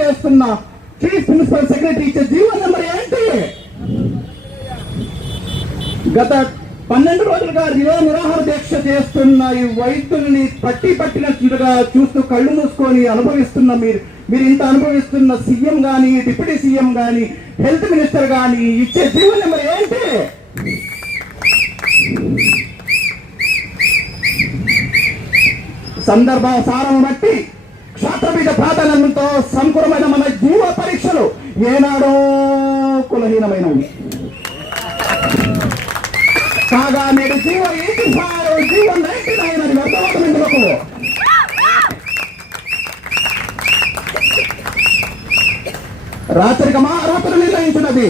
చేస్తున్న chief principal secretary ఇచ్చే GO number ఏంటి? గత 12 రోజులుగా నిరాహార దీక్ష చేస్తున్న ఈ వైద్యుల్ని పట్టినట్లుగా చూస్తూ కళ్ళు మూసుకొని అనుభవిస్తున్న మీరు ఇంత అనుభవిస్తున్న సీఎం గాని, డిప్యూటీ సీఎం గాని, హెల్త్ మినిస్టర్ గాని ఇచ్చే జీవో నెంబర్ ఏంటి? సందర్భ సారం బట్టి క్షాత్రబీజ ప్రాధాన్యంతో సంకురమైన మన జీవ పరీక్షలు ఏనాడో కులహీనమైనవి కాగా నేడు జీవో 85, జీవో 99 అని వ్యర్థవాదం ఎందుకు? రాత్రికి రాత్రి నిర్ణయించినది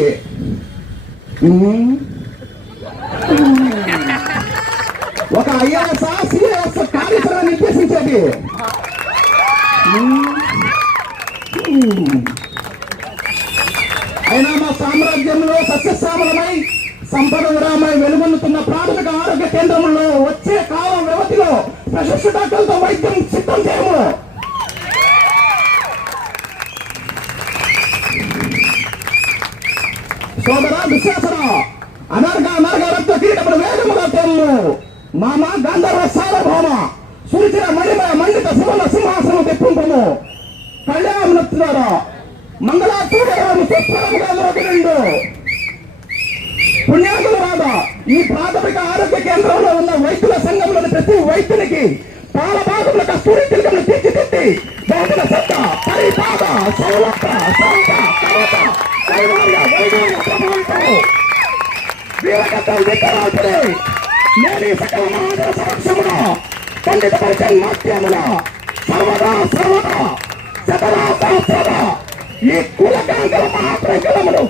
ఒక ఐఆర్ఎస్ సిఐఎస్ కార్యాచరణ నిర్దేశించేది. అయినా మా సామ్రాజ్యంలో సస్యశ్యామలమై సంపద విరామై వెలుగొందుతున్న ప్రాథమిక ఆరోగ్య కేంద్రంలో వచ్చే కాలం వ్యవధిలో ప్రశస్త డాక్టర్లతో వైద్యం సిద్ధం చేయము. సోదర విశ్వాసర అనర్గ రక్త కిరీటములు వేగముగా తెమ్ము. మామ గాంధర్వ సార్వభౌమ సూచిర మణిమయ మండిత సువర్ణ సింహాసనం తెప్పింపము. కళ్యాణమునొత్తులారా మంగళాతూర్యము సుస్వరముగా మోగినండు. పుణ్యాకులు రాదా ఈ ప్రాథమిక ఆరోగ్య కేంద్రంలో ఉన్న వైద్యుల సంఘంలోని ప్రతి వైద్యునికి పాలభాగంలో కస్తూరి తిలకములు తీర్చిదిద్ది బహుజన సత్త పరిపాద సౌలభ్య శాంత కవత కైవార్య వైద్యుల ప్రభావంతో వీరగద్దలు విత్తనాల్పడే నేను ఈ సకల మహాజన సమక్షమున పండిత పరిచయ నాట్యముల సర్వదా శతరా సహస్రదా ఈ కులకాంగల మహాప్రజలములు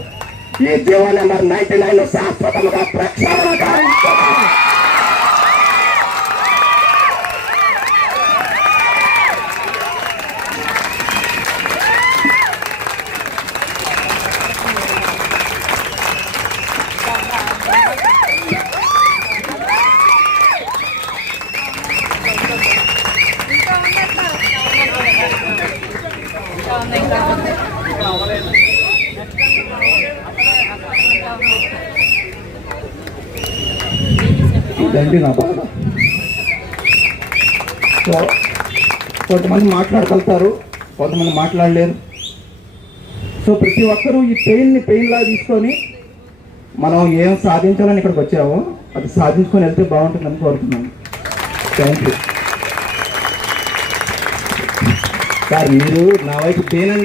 ఈ జీవో నెంబర్ 99 శాశ్వతముగా ప్రక్షాళన గావించగా ఇదండి నా బాధ. సో కొంతమంది మాట్లాడగలుగుతారు, కొంతమంది మాట్లాడలేరు. సో ప్రతి ఒక్కరూ ఈ పెయిన్లా తీసుకొని మనం ఏం సాధించాలని ఇక్కడికి వచ్చామో అది సాధించుకొని వెళ్తే బాగుంటుందని కోరుతున్నాను. Thank you sir. మీరు నా వైపు పెయిన్